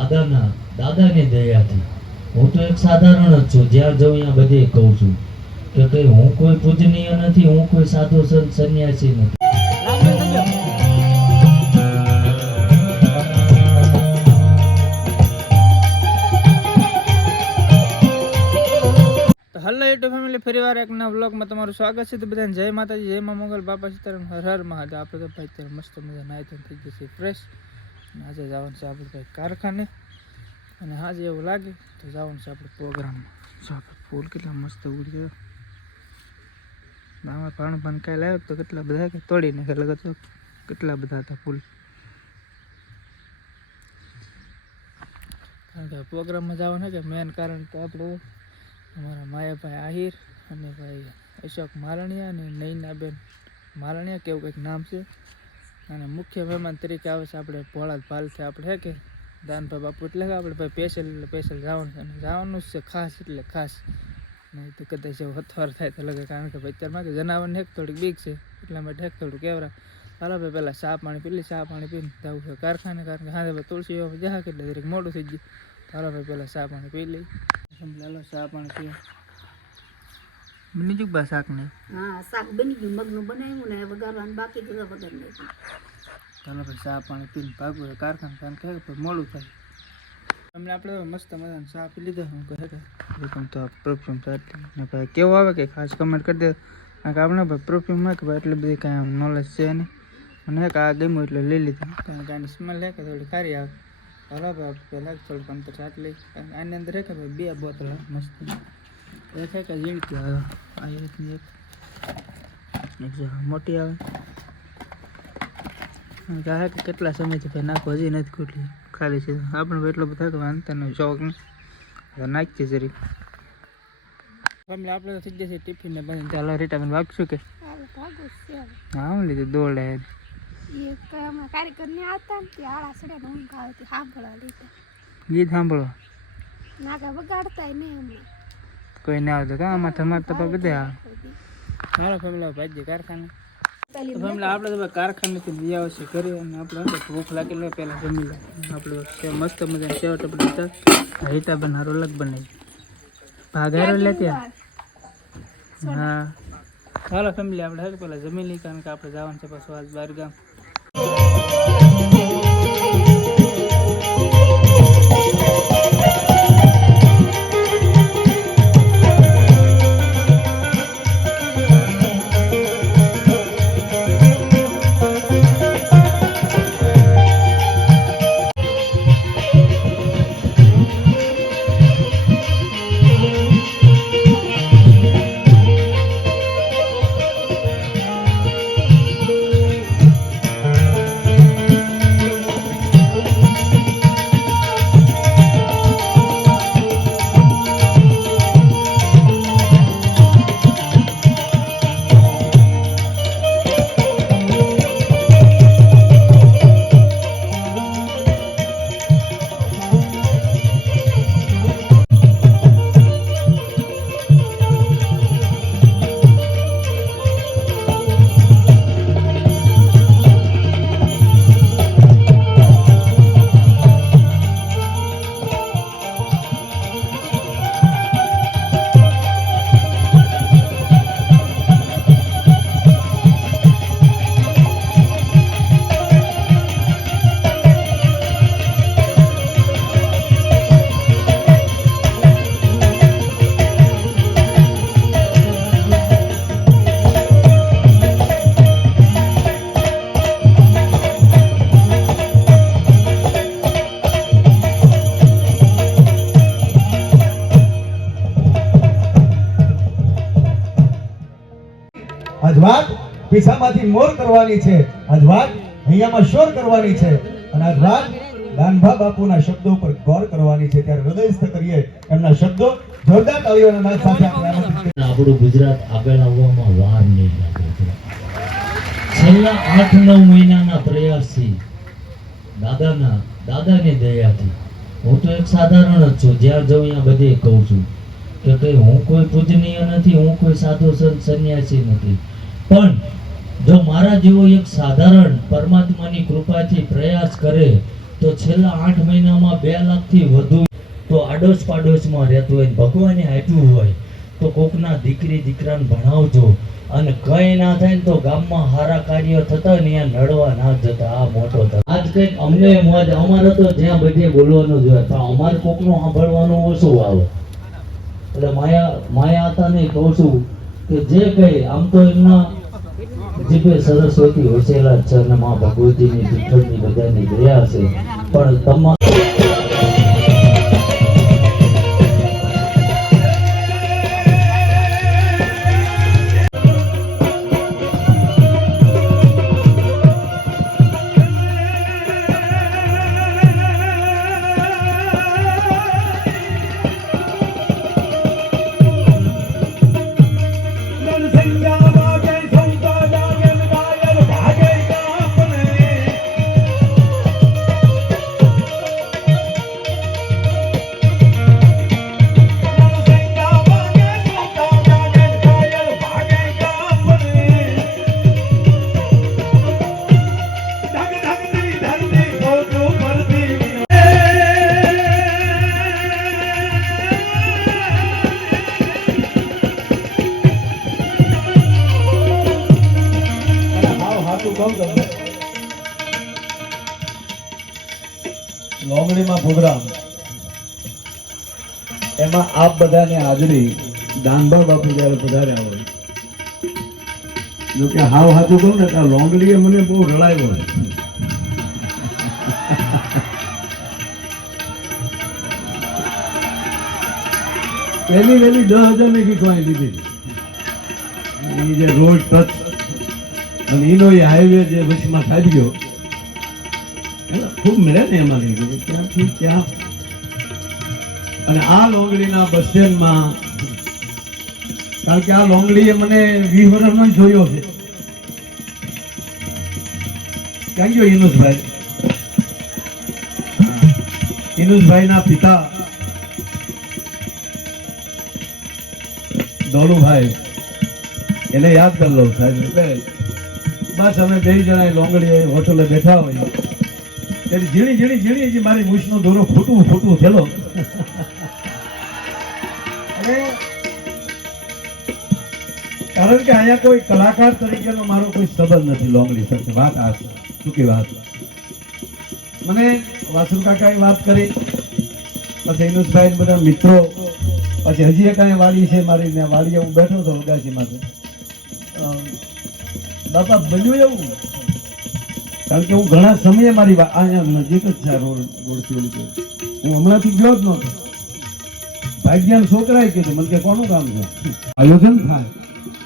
દાદાની દયાથી હું તો એક સાધારણ જ છું. જ્યાં જઉં ત્યાં બધે કહું છું કે કઈ હું કોઈ પૂજનીય નથી, હું કોઈ સાધુ સંત સંન્યાસી નથી. હેલો યુટ્યુબ ફેમિલી, ફરીવાર એક નવા વ્લોગમાં તમારું સ્વાગત છે. તો બધાને જય માતાજી, જય મા મોગલ, બાપા સીતારામ, હર હર મહાદેવ. આપણે તો ભાઈ અત્યારે મસ્ત મજા નાહી થઈ જશે ફ્રેશ. અને આજે જવાનું છે આપણે ભાઈ કારખાને, અને આજે એવું લાગે તો જવાનું છે આપણે પ્રોગ્રામમાં. જો આપણે ફૂલ કેટલા મસ્ત ઉડી આમાં પાણી પાણી કાંઈ લાવ્યો તો કેટલા બધા કે તોડી નાખે લગત કેટલા બધા હતા ફૂલ. કારણ કે પ્રોગ્રામમાં જવાનું કે મેન કારણ તો આપણું અમારા માયાભાઈ આહિર અને ભાઈ અશોક માલણિયા અને નૈનાબેન માલણિયા કેવું કંઈક નામ છે. અને મુખ્ય મહેમાન તરીકે આવે છે આપણે ભોળાદ પાલથી આપણે હે કે દાનભાઈ બાપુ, એટલે કે આપણે ભાઈ સ્પેશિયલ જવાનું છે. અને જવાનું જ છે ખાસ, એટલે ખાસ નહીં તો કદાચ એવું હથવાર થાય તો લગે. કારણ કે ભાઈ અત્યારમાં કે જનાવરને હેક થોડીક બીક છે, એટલા માટે હેક થોડું કેવરા. હાલો ભાઈ પહેલાં ચા પાણી પીને જવું છે કારખાને. કારણ કે હા ભાઈ તુલસી જહા એટલે દરેક મોડું થઈ ગયું. હાલો ભાઈ પહેલાં ચા પાણી પી લઈ. હાલો ચા પાણી પીએ. બની ગયું બા શાક ને? હા, શાક બની ગયું, મગનું બનાવ્યું ને વઘારવાનું બાકી તો વઘાર નાખ્યું. ચાલો ભાઈ ચા પાણી પીને ભાગવું કારખાને. કારણ કે મોડું થાય. તમને આપણે મસ્ત મજાનો ચા પી લીધો. હું કહે કે તો પરફ્યુમ ને ભાઈ કેવું આવે કે ખાસ કમેન્ટ કરી દે. કારણ કે આપણે ભાઈ પરફ્યુમમાં કે ભાઈ એટલી બધી કાંઈ નોલેજ છે નહીં. મને એક આ ગમ્યું એટલે લઈ લીધું. કારણ કે આની સ્મેલ લે કે થોડી સારી આવે. હાલો ભાઈ પહેલાં થોડુંક અંતર ચાટ લઈ. કારણ કે આની અંદર કે ભાઈ 2 બોટલ મસ્ત એક કે ઝીણકી આવે, આ રીતની એક મોટી આવે. કારણ કે કેટલા સમયથી ભાઈ નાખો હજી નથી ખૂટલી, ખાલી છે. આપણે એટલો બધો અંતરનો શોખ નહીં, નાખીએ જરી. આપણે તો થઈ જશે ટિફિન ને બંધ. ચાલો રીટાબેન વાગશું કે હા હું લીધું દોડે કાર્યકર ને આવતા ને આળા સડ્યા ઊંઘ આવતી સાંભળવા લીધા ગીત સાંભળવા નાગા વગાડતા નહીં હમણાં કોઈ ના આવતો કા આમાં તમારે તો બધા આવે. મારો ફેમિલી ભાઈ કારખાને ફેમિલી આપણે તો કારખાનેથી લઈ આવશે ઘરે. અને આપણે ભૂખ લાગેલી પહેલાં જમી લે. આપણે મસ્ત મજાની સેવા ટપડી રીટાબેન હારો અલગ બનાવી ભાગ હારો લેતી. હા ચાલો ફેમિલી આપણે હવે પહેલાં જમી લઈએ. કારણ કે આપણે જવાનું છે પાછું આજ બહાર ગામ. અજવાત પીછામાંથી મોર કરવાની છે, અજવાત અહીંયામાં શોર કરવાની છે. અને અજવાત દાનભા બાપુના શબ્દો પર ગૌર કરવાની છે. ત્યારે હૃદયસ્થ કરીએ એમના શબ્દો જોરદાર તાળીઓના નાદ સાથે આપણું ગુજરાત આગળ આવવામાં વાર નહીં લાગે. છેલ્લા 8-9 મહિનાના પ્રયાસથી દાદાની દયાથી હું તો એક સાધારણ જ છું. જ્યાં જઉં ત્યાં બધે કહું છું કે કઈ હું કોઈ પૂજનીય નથી, હું કોઈ સાધુ સંત સંન્યાસી નથી. પણ જો મારા જેવો એક સાધારણ પરમાત્માની કૃપાથી પ્રયાસ કરે તો છેલ્લા 8 મહિનામાં 2 લાખથી વધુ તો આડોશ પાડોશમાં રહેતું હોય ને ભગવાને આપ્યું હોય તો કોકના દીકરી દીકરાને ભણાવજો. અને કઈ ના થાય ને તો ગામમાં સારા કાર્યો થતા હોય ને અહીંયા નડવા ના જતા. આ મોટો થતા આજ કંઈક અમને મોજ. અમારે તો જ્યાં બધે બોલવાનું જ હોય પણ અમારે કોકનું સાંભળવાનું ઓછું આવે. એટલે માયા હતા ને કહું છું કે જે કઈ આમ તો એમના જીભે સરસ્વતી હોશેલા જ છે અને માં ભગવતીની તીર્થની બધાની દયા છે. પણ તમારા લોંગડીમાં પ્રોગ્રામ એમાં આપ બધાની હાજરી દાનભા બાપુ જ્યારે પધાર્યા હોય જો કે હાવ હાથું કહું ને તો લોંગડીએ મને બહુ રડાયો હોય. પહેલી વહેલી 10,000 ની ખવાઈ લીધી એ જે રોડ ટચ અને એનો એ હાઈવે જે વચમાં કાઢ્યો ખૂબ મળે ને એમાં ક્યાંથી ક્યાં. અને આ લોંગડીના બસ સ્ટેન્ડમાં કારણ કે આ લોંગડીએ મને 20 વર્ષનો જોયો છે. ક્યાં ગયો ઇનુસભાઈ? ઇનુસભાઈના પિતા દોલુભાઈ એને યાદ કરી લો સાહેબ. એટલે બસ અમે 2 જણા લોંગડીએ હોટલે બેઠા હોય ત્યારે ઝીણી મારી મૂછનો દોરો ફૂટવું થયેલો. કારણ કે અહીંયા કોઈ કલાકાર તરીકેનો મારો કોઈ સંબંધ નથી લોંગડી સાથે. વાત આ છે શું વાત. મને વાસુ કાકાએ વાત કરી, પછી ઇનુસભાઈ બધા મિત્રો, પછી હજી એક અહીંયા વાડી છે મારી ને વાડીએ હું બેઠો હતો અગાસીમાંથી. બાપા બન્યું એવું કારણ કે હું ઘણા સમયે મારી અહીંયા નજીક જ છે રોડ ઓળખી હું હમણાંથી ગયો જ નહોતો. ભાગ્યાન છોકરાએ કીધું મને કે કોનું કામ છે આયોજન થાય.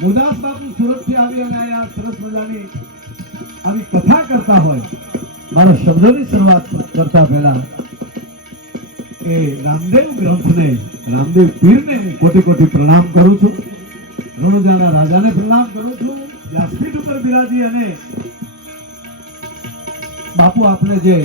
મુરદાસ બાપુ સુરતથી આવી અને અહીંયા સરસ મજાની આવી કથા કરતા હોય. મારા શબ્દોની શરૂઆત કરતા પહેલા એ રામદેવ ગ્રંથને રામદેવ પીરને હું કોટી પ્રણામ કરું છું. રણુજાના રાજાને પ્રણામ કરું છું. વ્યાસપીઠ ઉપર બિરાજી અને બાપુ આપણે જે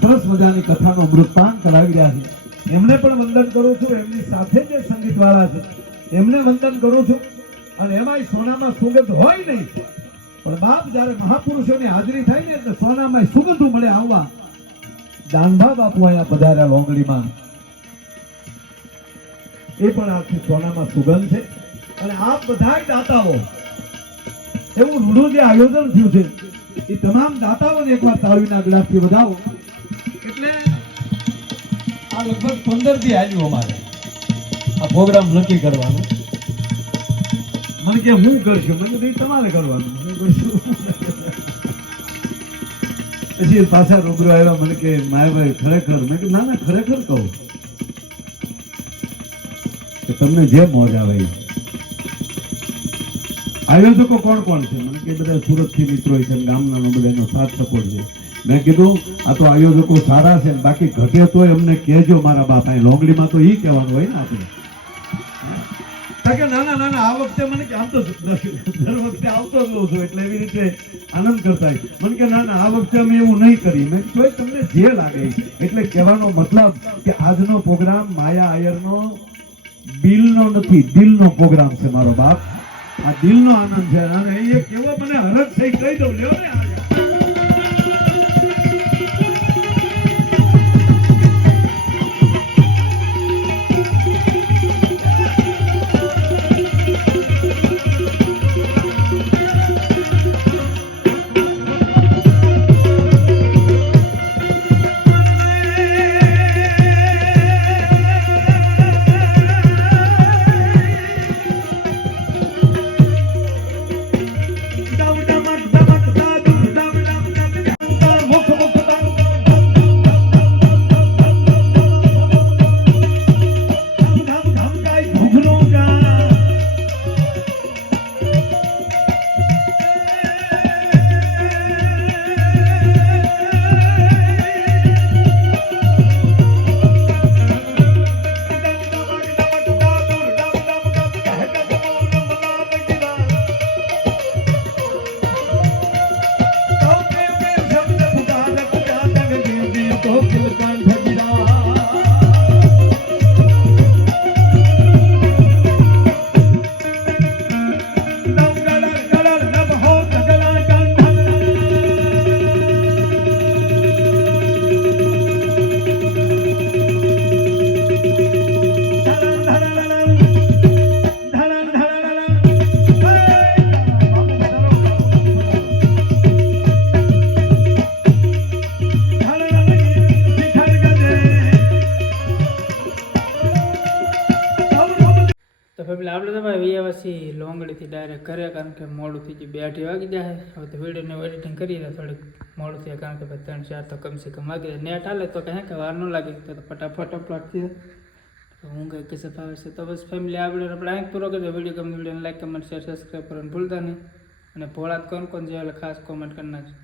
સરસ મજાની કથાનો અમૃતપાન કરાવી રહ્યા છે એમને પણ વંદન કરું છું. એમની સાથે જે સંગીત વાળા છે એમને વંદન કરું છું. અને એમાંય સોનામાં સુગંધ હોય નહીં પણ બાપ જયારે મહાપુરુષોની હાજરી થાય ને એટલે સોનામાં સુગંધ મળે. આવવા દાનભા બાપુ અહીંયા પધાર્યા લોંગડીમાં, એ પણ આખી સોનામાં સુગંધ છે. અને આપ બધાય દાતાઓ એવું રૂડું જે આયોજન થયું છે એ તમામ દાતાઓને એકવાર તાળીના ગ્લાસથી વધાવો. એટલે આ લગભગ 15 દી આવ્યું અમારે આ પ્રોગ્રામ નક્કી કરવાનો. મને કે હું કરશું, મને કીધું તમારે કરવાનું. પછી પાછા રૂબરૂ આવ્યા, મને કે માયાભાઈ ખરેખર. મેં કીધું ના ખરેખર કહું કે તમને જે મોજ આવે. આયોજકો કોણ છે? મને કે બધા સુરતથી મિત્રો છે, ગામના બધાનો સાથ સપોર્ટ છે. મેં કીધું આ તો આયોજકો સારા છે, બાકી ઘટે તોય અમને કહેજો મારા બાપ. અહીં લોંગડીમાં તો ઈ કહેવાનું હોય ને આપણે. કે ના આ વખતે મને કે આમ તો દર વખતે આવતો જ હોઉં છું એટલે એવી રીતે આનંદ કરતા. મને કે ના આ વખતે અમે એવું નહીં કરી. મેં કીધું તમને જે લાગે. એટલે કહેવાનો મતલબ કે આજનો પ્રોગ્રામ માયા આયરનો બિલનો નથી, દિલનો પ્રોગ્રામ છે મારો બાપ. આ દિલનો આનંદ છે. અને એ કેવો મને હરખ થઈ કહી દઉં લ્યો ને ફેમિલી આપણે તો ભાઈ વ્યવસ્થિત લોંગડીથી ડાયરેક્ટ ઘરે, કારણ કે મોડું થઈ ગયું, 2-2 વાગી જાય. હવે તો વિડીયોને એડિટિંગ કરી રહ્યા થોડીક મોડું થયા, કારણ કે ભાઈ 3-4 તો કમસે કમ વાગી જાય. નેટ હાલે તો કહે કે વાર ન લાગે, તો ફટાફટ અપલોડ થઈ જાય. હું કંઈ કશે ફાવે છે તો બસ ફેમિલી આપણે અહીં પૂરો કરી દો. વિડીયો ગમે વિડીયોને લાઈક, કમેન્ટ, શેર, સબસ્ક્રાઈબ કરવાનું ભૂલતા નહીં. અને ભોળાત કોણ કોણ જે ખાસ કોમેન્ટ કરી નાખજો.